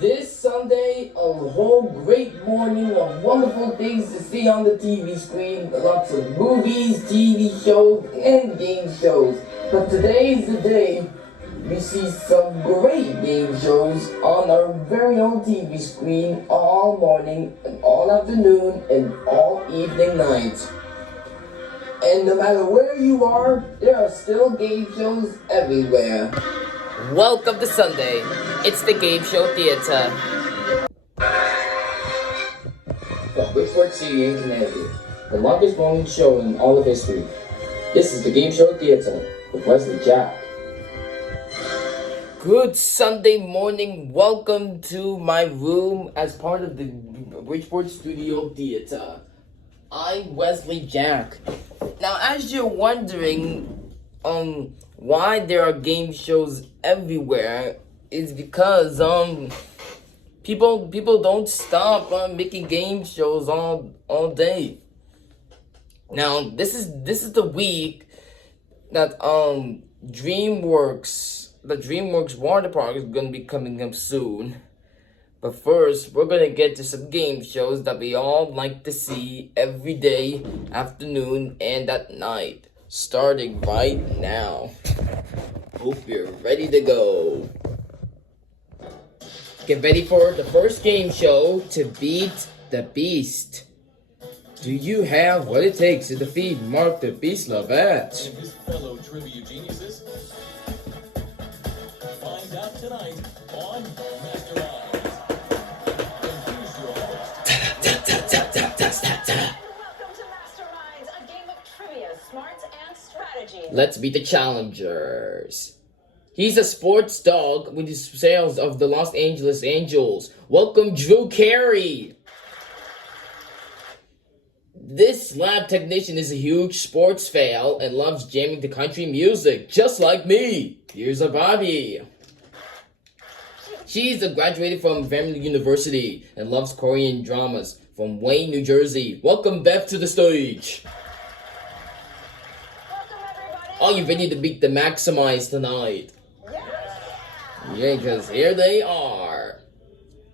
This Sunday, a whole great morning of wonderful things to see on the TV screen. Lots of movies, TV shows, and game shows. But today is the day we see some great game shows on our very own TV screen all morning, and all afternoon, and all evening night. And no matter where you are, there are still game shows everywhere. Welcome to Sunday. It's the Game Show Theater. From Bridgeport City in Connecticut, the longest running show in all of history. This is the Game Show Theater with Wesley Jack. Good Sunday morning. Welcome to my room as part of the Bridgeport Studio Theater. I'm Wesley Jack. Now, as you're wondering, why there are game shows everywhere, is because people don't stop making game shows all day. Now, this is the week that the DreamWorks water park is gonna be coming up soon. But first, we're gonna get to some game shows that we all like to see every day, afternoon, and at night, starting right now. Hope you're ready to go. Get ready for the first game show to beat the Beast. Do you have what it takes to defeat Mark the Beast Lovett? And his fellow trivia geniuses? Find out tonight on Master Eyes. And here's your host. Welcome to Masterminds, a game of trivia, smarts, and strategy. Let's beat the challengers. He's a sports dog with the sales of the Los Angeles Angels. Welcome, Drew Carey. This lab technician is a huge sports fan and loves jamming to country music, just like me. Here's a Bobby. She's graduated from Family University and loves Korean dramas from Wayne, New Jersey. Welcome, Beth, to the stage. Welcome, everybody. Are you ready to beat the Maximize tonight? Yes. Yeah, because here they are.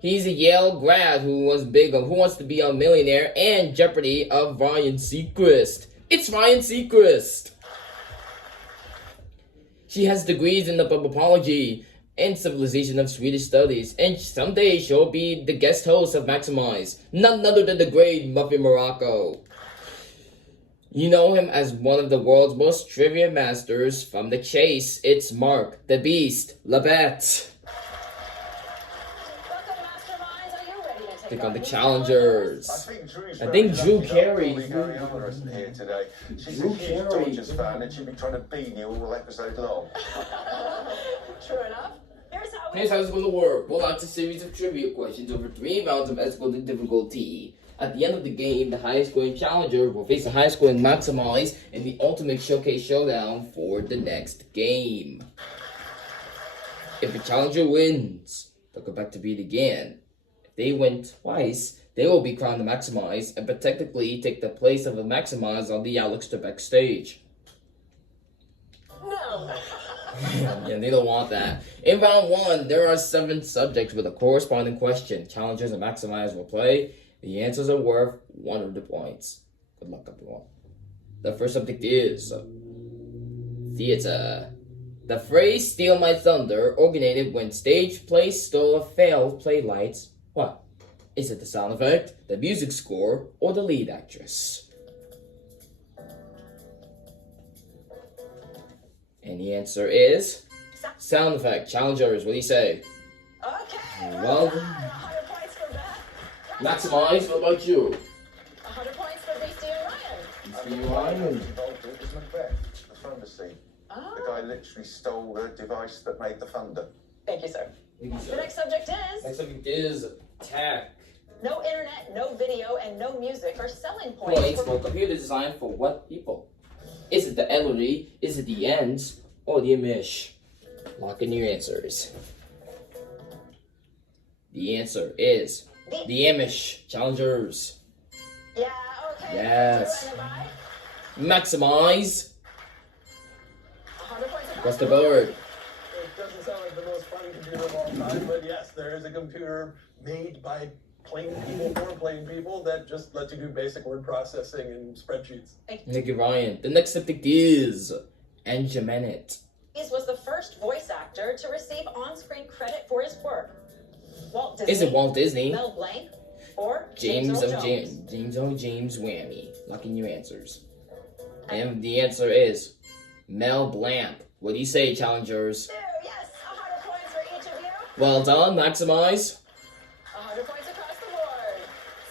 He's a Yale grad who was big on Who Wants to Be a Millionaire and Jeopardy of Ryan Seacrest. It's Ryan Seacrest. She has degrees in anthropology and civilization of Swedish studies, and someday she'll be the guest host of Maximize, none other than the great Muffy Morocco. You know him as one of the world's most trivia masters. From The Chase, it's Mark the Beast Lovett. Welcome, Masterminds. Are you ready to Take take on the these challengers. I think Drew Carey Carey isn't here today. She's Drew a huge Carey. Dodgers fan and she'll be trying to beat you all episode long. True enough. Here's how it's going to work. We'll launch a series of trivia questions over 3 rounds of escalating difficulty. At the end of the game, the highest scoring challenger will face the highest scoring Maximize in the Ultimate Showcase Showdown for the next game. If the challenger wins, they'll go back to beat again. If they win twice, they will be crowned the Maximize and technically take the place of the Maximize on the Alex Trebek stage. No. Yeah, they don't want that. In round 1, there are 7 subjects with a corresponding question. Challengers and Maximize will play. The answers are worth 100 points. Good luck, everyone. The first subject is theater. The phrase "steal my thunder" originated when stage play stole or failed play lights. What? Is it the sound effect, the music score, or the lead actress? And the answer is sound effect. Challengers, what do you say? Okay. Well, 100 points for Beth. Maximize, what about you? 100 points for Beastie and Ryan. Steve Ryan. Involved it was Macbeth, the thunder scene. The Oh. guy literally stole the device that made the thunder. Thank you, sir. The next subject is Next subject is tech. no internet, no video, and no music are selling points. Points for computer design for what people? Is it the elderly, is it the ends, or the Amish? Lock in your answers. The answer is the Amish. Challengers. Yeah, okay. Yes. Run it by. Maximize. 100 points Across the board. It doesn't sound like the most fun having a computer of all time, but yes, there is a computer made by plain people for plain people that just lets you do basic word processing and spreadsheets. Thank you, Ryan. The next subject is Angemenet. He was the first voice actor to receive on-screen credit for his work. Walt Disney, Is it Walt Disney? Mel Blanc, or James Earl O. Jones? James Whammy. Lock in your answers. And the answer is Mel Blanc. What do you say, challengers? Yes, 100 points for each of you. Well done, maximize. 100 points across the board.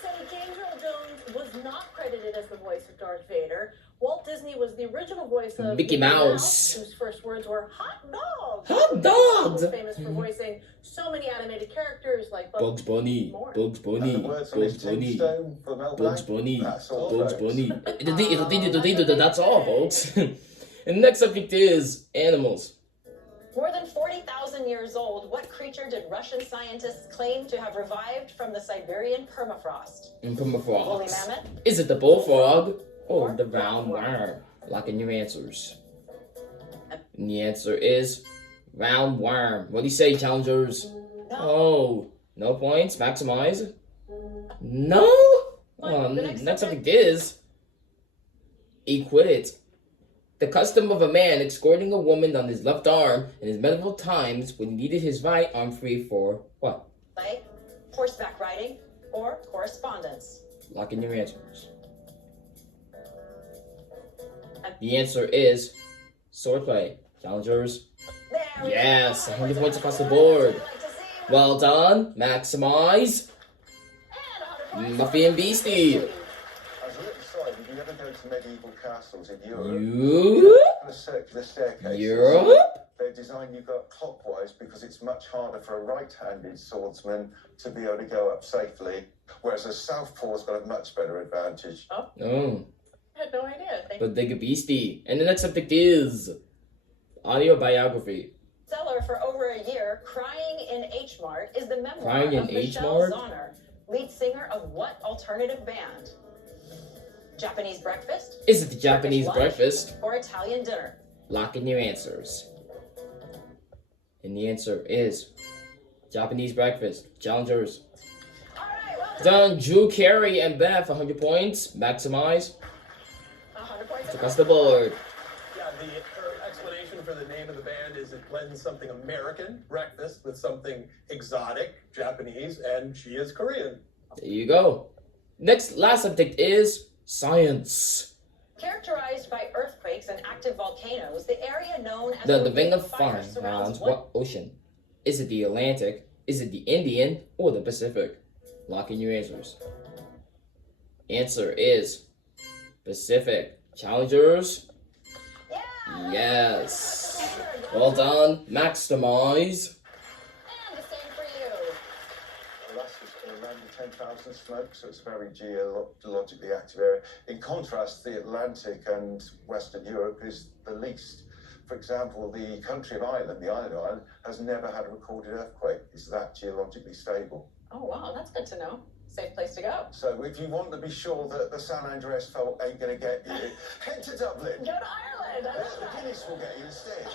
So James Earl Jones was not credited as the voice of Darth Vader. Walt Disney was the original voice of Mickey Mouse. whose first words were "hot dogs." Hot dogs! He was famous for voicing so many animated characters like Bugs Bunny, More. Bugs Bunny, And the words on his Bugs Bunny, tombstone for Mel Bugs Blanc, Bunny, that's all, Bugs folks. Bunny. That's all, folks. And the next subject is animals. More than 40,000 years old, what creature did Russian scientists claim to have revived from the Siberian permafrost? And Woolly permafrost. mammoth? Is it the bullfrog or the round worm? Lock in your answers. And the answer is round worm. What do you say, challengers? No. Oh, no points. Maximize. No. Fine, the Next next subject is equid. The custom of a man escorting a woman on his left arm in his medieval times when he needed his right arm free for what? Play, horseback riding, or correspondence? Lock in your answers. The answer is swordplay. Challengers. There we Yes, go. 100 points across the board. That's what I like to see. Well done. Maximize. And 100 points Muffy and Beastie. As a little side, if you ever go to medieval castles in Europe, You. on a circular staircase, Europe. they're designed you go up clockwise because it's much harder for a right-handed swordsman to be able to go up safely, whereas a southpaw's got a much better advantage. Oh, I had no idea. Thank but big beastie. And the next subject is autobiography. Seller for over a year, Crying in H Mart is the memoir Crying in of Michelle H-Mart? Zauner, lead singer of what alternative band? Japanese breakfast, Is it the Japanese lunch? breakfast? or Italian dinner? Lock in your answers. And the answer is Japanese breakfast. Challengers. All right, well done. Done. Drew Carey and Beth, 100 points. Maximize. 100 points Across the board. Yeah, her explanation for the name of the band is it blends something American, breakfast, with something exotic, Japanese, and she is Korean. There you go. Last subject is science. Characterized by earthquakes and active volcanoes, the area known as The Ring of Fire Fire surrounds surrounds what ocean? Is it the Atlantic? Is it the Indian or the Pacific? Lock in your answers. Answer is Pacific. Challengers? Yeah! Yes. Well done. Maximize. And the same for you. Alaska's around the 10,000 smoke, so it's a very geologically active area. In contrast, the Atlantic and Western Europe is the least. For example, the country of Ireland, the island of Ireland, has never had a recorded earthquake. It's that geologically stable. Oh, wow, that's good to know. Safe place to go. So if you want to be sure that the San Andreas fault ain't going to get you, head to Dublin. Go to Ireland. I love The that. Guinness will get you instead.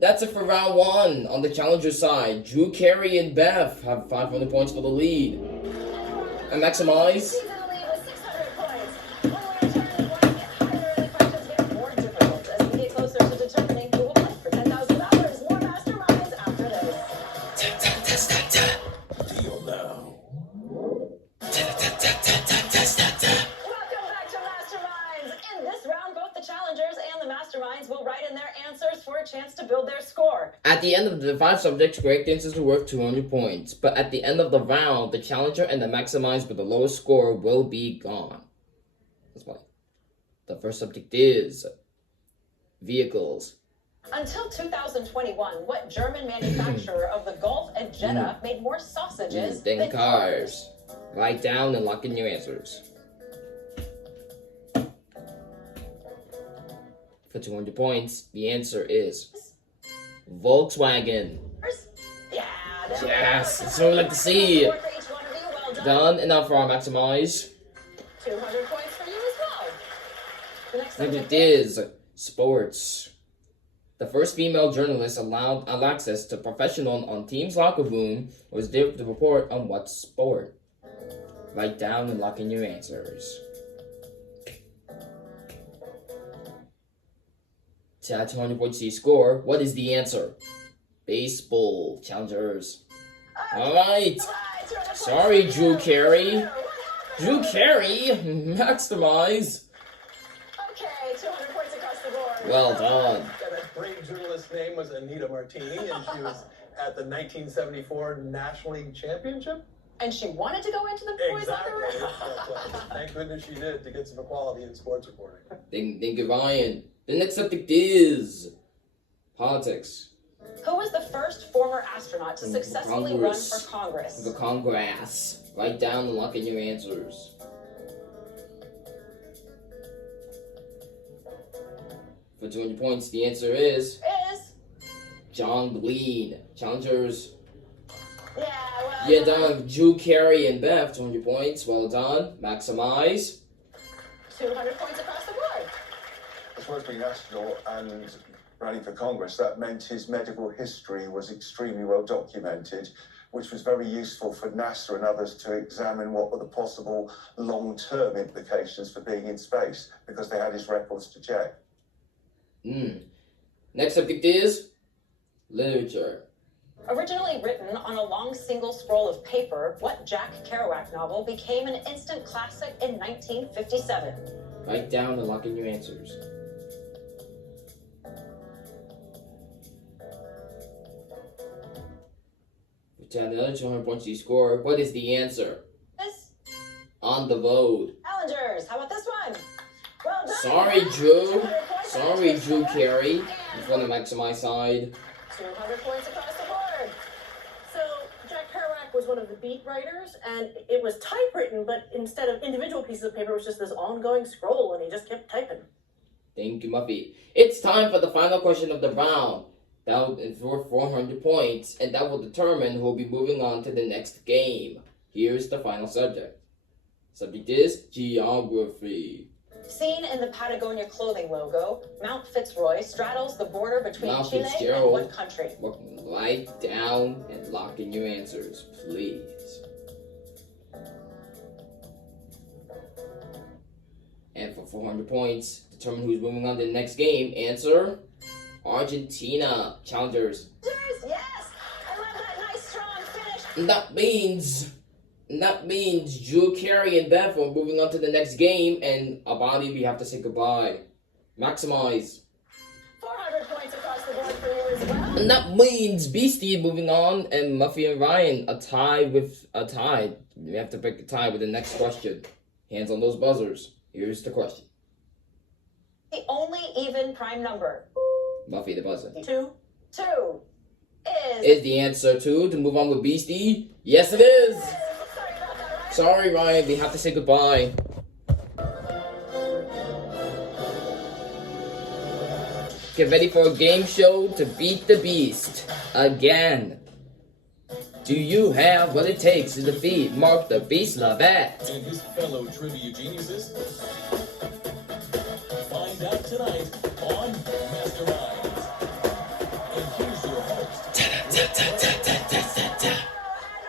That's it for round one. On the challenger side, Drew Carey and Beth have 500 points for the lead. And Maximize. Season lead with 600 points. When we return, we're going to get harder and the questions get more difficult as we get closer to determining who will play for $10,000. More masterminds after this. Deal now. Welcome back to Masterminds. In this round, both the challengers and the masterminds will write in their answers for a chance to build their score. At the end of the 5 subjects, correct answers are worth 200 points. But at the end of the round, the challenger and the maximize with the lowest score will be gone. That's why. The first subject is vehicles. Until 2021, what German manufacturer of the Golf and Jetta made more sausages Then than cars. Write down and lock in your answers. For 200 points, the answer is Volkswagen. cars? Yeah, there we Yes, go. that's what we like to see. Score for each one of you. Well done. Done. And now for our maximize. 200 points for you as well. The next subject Subject is sports. The first female journalist allowed access to professional on team's locker room was there to report on what sport. Write down and lock in your answers. To add 200 points to your score, what is the answer? Baseball. Challengers. Alright. Sorry, Drew Carey. Drew Carey, maximize. Okay, 200 points across the board. Well done. Yeah, that brave journalist's name was Anita Martini, and she was at the 1974 National League Championship. And she wanted to go into the boys' locker Exactly. room. That's right. Thank goodness she did to get some equality in sports reporting. Thank you, Ryan. The next subject is politics. Who was the first former astronaut to successfully run for Congress? The Congress. Write down and lock in your answers. For 200 points, the answer is John Glenn. Challengers. Yeah, well. Yeah, done. Drew Carey and Beth, 200 points. Well done. Maximize. 200 points across the board. As well as being an astronaut and running for Congress, that meant his medical history was extremely well documented, which was very useful for NASA and others to examine what were the possible long-term implications for being in space, because they had his records to check. Next subject is literature. Originally written on a long single scroll of paper, what Jack Kerouac novel became an instant classic in 1957? Write down and lock in your answers. To add another 200 points to your score, what is the answer? This? On the Road. Challengers, how about this one? Well done. Sorry, Drew. 200 points. Sorry, Drew Carey. He's on the maximize side. 200 points across the board. So Jack Kerouac was one of the beat writers, and it was typewritten, but instead of individual pieces of paper, it was just this ongoing scroll, and he just kept typing. Thank you, Muffy. It's time for the final question of the round. That is worth 400 points, and that will determine who will be moving on to the next game. Here's the final subject. Subject is geography. Seen in the Patagonia clothing logo, Mount Fitzroy straddles the border between Mount Chile and Fitzgerald. what country? Write down and lock in your answers, please. And for 400 points, determine who's moving on to the next game. Answer: Argentina. Challengers. Yes! I love that nice strong finish. That means Drew Carey and Beth are moving on to the next game, and Abadi, we have to say goodbye. Maximize. 400 points across the board for you as well. And that means Beastie moving on, and Muffy and Ryan a tie. We have to break a tie with the next question. Hands on those buzzers. Here's the question. The only even prime number. Muffy the buzzer. 2. 2 Is the answer 2 to move on with Beastie? Yes, it is. Sorry about that, Ryan. Sorry, Ryan. We have to say goodbye. Get ready for a game show to beat the Beast again. Do you have what it takes to defeat Mark the Beast Lovett? And his fellow trivia geniuses? Find out tonight on Master Minds. And here's your host. And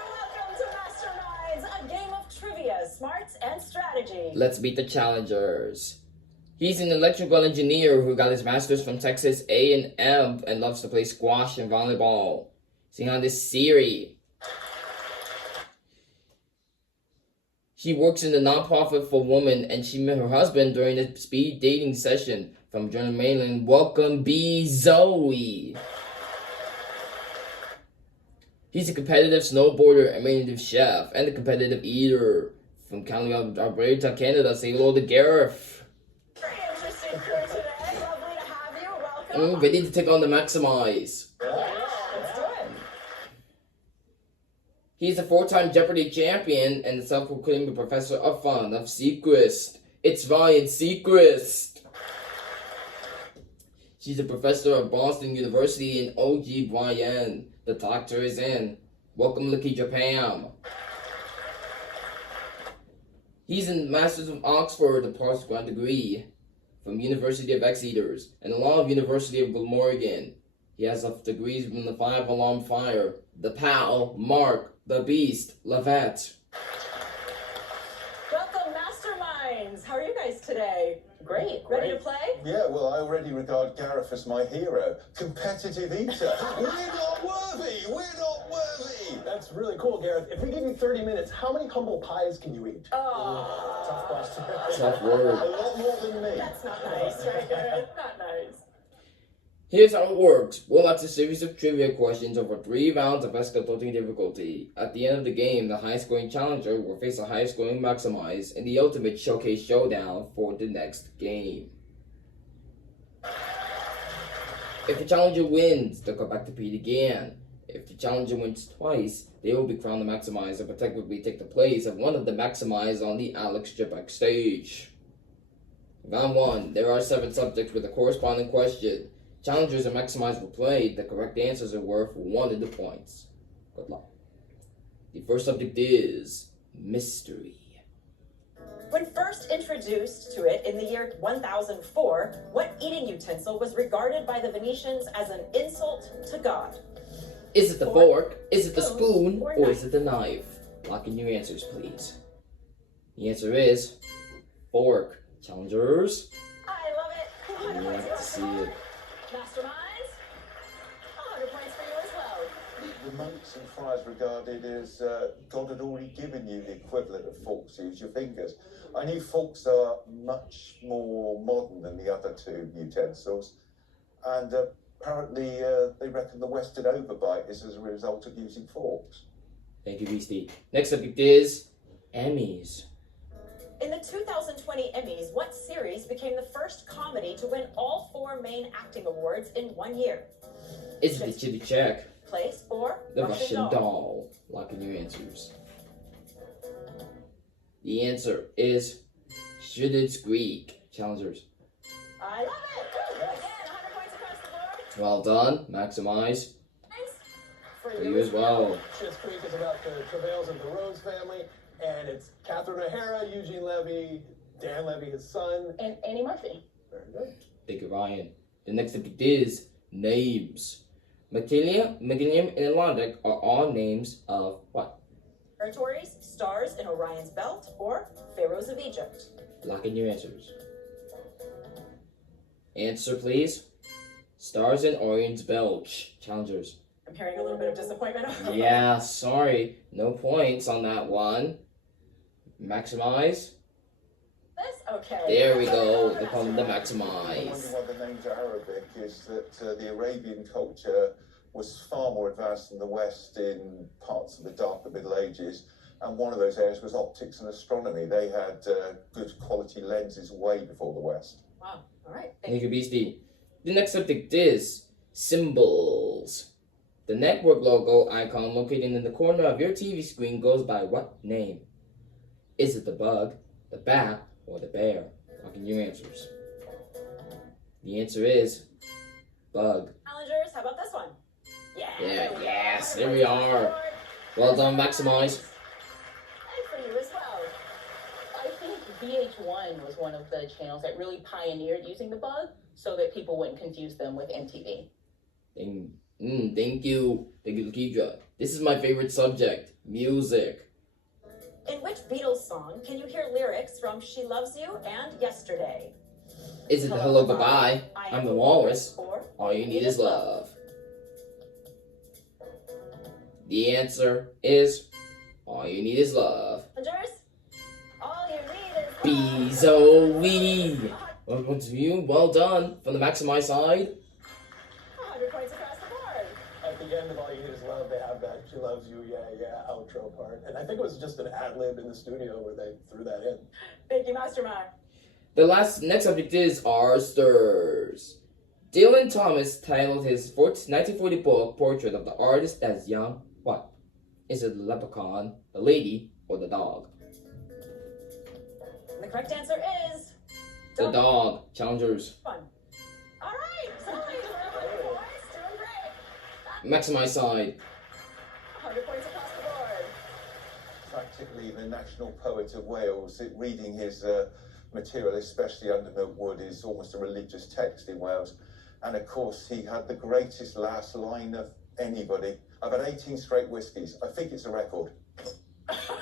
welcome to Masterminds, a game of trivia, smarts, and strategy. Let's meet the challengers. He's an electrical engineer who got his master's from Texas A&M and loves to play squash and volleyball. Sing on this Siri. She works in a nonprofit for women, and she met her husband during a speed dating session. From Jordan Mainland, welcome B. Zoe. He's a competitive snowboarder, a competitive chef, and a competitive eater. From County Alberta, Canada, say hello to Gareth. Very interesting crew today. Lovely to have you. Welcome. Ready to take on the Maximize. Let's do it. He's a 4-time Jeopardy champion and the self-proclaimed professor of fun of Seacrest. It's Ryan Seacrest. She's a professor at Boston University in OG-Bryan. The doctor is in. Welcome, Lucky Japan. He's in Masters of Oxford, a postgrad degree. from University of Exeter and the law of University of Glamorgan. He has degrees from the 5 Alarm Fire, the PAL, Mark, the Beast, Levette. Welcome, Masterminds. How are you guys today? Great. Ready to play? Yeah, well, I already regard Gareth as my hero. Competitive eater. We're not worthy! We're not worthy! That's really cool, Gareth. If we give you 30 minutes, how many humble pies can you eat? Oh, Tough question. Tough A word. lot more than me. that's not nice, right, Gareth? Not nice. Here's how it works. We'll ask a series of trivia questions over 3 rounds of escalating difficulty. At the end of the game, the highest scoring challenger will face the highest scoring Maximize in the ultimate showcase showdown for the next game. If the challenger wins, they'll go back to Pete again. If the challenger wins twice, they will be crowned the Maximize and protectively take the place of one of the Maximize on the Alex Trebek stage. Round 1. There are 7 subjects with a corresponding question. Challengers and Maximize will play. The correct answers are worth 1 of the points. Good luck. The first subject is mystery. When first introduced to it in the year 1004, what eating utensil was regarded by the Venetians as an insult to God? Is it the fork? Is it the spoon? Or Or is it the knife? Lock in your answers, please. The answer is fork. Challengers. I love it. 100 You points have to across the see board. it. Masterminds, 100 points for you as well. The monks and friars regarded as God had already given you the equivalent of forks to use your fingers. I knew forks are much more modern than the other 2 utensils, and apparently they reckon the West had overbite is as a result of using forks. Thank you, Beastie. Next subject is Emmys. In the 2020 Emmys, what series became the first comedy to win all 4 main acting awards in 1 year? Is it the Chitty Check? Place or The Russian doll. Lock in your answers. The answer is Schitt's Creek. Challengers. I love it. Again, 100 points across the board. Well done. Maximize. Nice. For you as well. Schitt's Creek is about the travails of the Rhodes family, and it's Catherine O'Hara, Eugene Levy, Dan Levy, his son, And Annie Murphy. very good. Thank you, Ryan. The next subject is names. Matillion, and Atlantic are all names of what? Territories, stars in Orion's belt, or pharaohs of Egypt. Lock in your answers. Answer, please. Stars in Orion's Belch. Challengers. I'm hearing a little bit of disappointment. Yeah, sorry. No points on that one. Maximize. This? Okay. There we go. They call them the I wonder Maximize. why the name's Arabic is that the Arabian culture was far more advanced than the West in parts of the darker Middle Ages, and one of those areas was optics and astronomy. They had good quality lenses way before the West. Wow. All right. Thank you, Beastie. The next subject is symbols. The network logo icon located in the corner of your TV screen goes by what name? Is it the bug, the bat, or the bear? Lock in your answers. The answer is bug. Challengers, how about this one? Yeah. Yeah, we go. yes, 100 there we points across the are. board. Well done, Maximize. And for you as well. I think VH1 was one of the channels that really pioneered using the bug so that people wouldn't confuse them with MTV. Thank you, Lakeisha. This is my favorite subject, music. In which Beatles song can you hear lyrics from She Loves You and Yesterday? Is it the Hello Goodbye? I'm the Walrus. Or All you need is love. The answer is all you need is love. Challengers, all you need is love. Bezoe. Welcome to you. Well done. From the Maximize side. 100 points across the board. At the end of All You Need Is Love, they have that She Loves You, yeah, yeah outro part. And I think it was just an ad-lib in the studio where they threw that in. Thank you, Mastermind. The next subject is our stirs. Dylan Thomas titled his 1940 book Portrait of the Artist as Young. What? Is it the leprechaun, the lady, or the dog? And the correct answer is The dog. Challengers. Fun. All right, so you're 100 points, doing great. Maximize side. 100 points across the board. Practically the national poet of Wales, reading his material, especially undermilk wood, is almost a religious text in Wales. And of course, he had the greatest last line of anybody. I've had 18 straight whiskies. I think it's a record.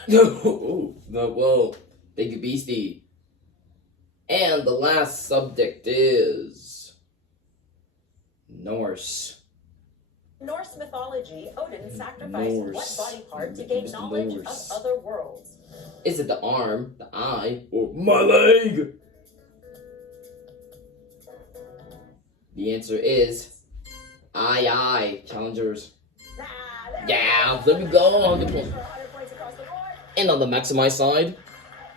Well, thank you, Beastie. And the last subject is Norse. Norse mythology, Odin sacrificed Norse. what body part to gain Norse. knowledge of other worlds? Is it the arm, the eye, or my leg? The answer is eye, challengers. Yeah, there we go. 100 points. 100 points across the board. And on the maximize side,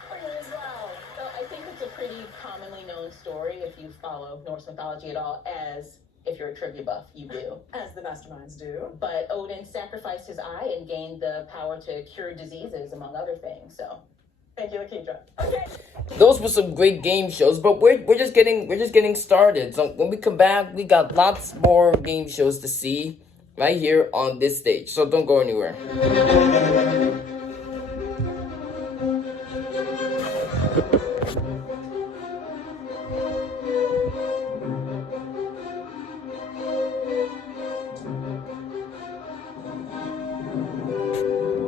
For you as well. So I think it's a pretty commonly known story if you follow Norse mythology at all, as if you're a trivia buff, you do. As the masterminds do. But Odin sacrificed his eye and gained the power to cure diseases, among other things. So Thank you, Akidra. Okay. those were some great game shows, but we're just getting started. So when we come back, we got lots more game shows to see right here on this stage. So don't go anywhere.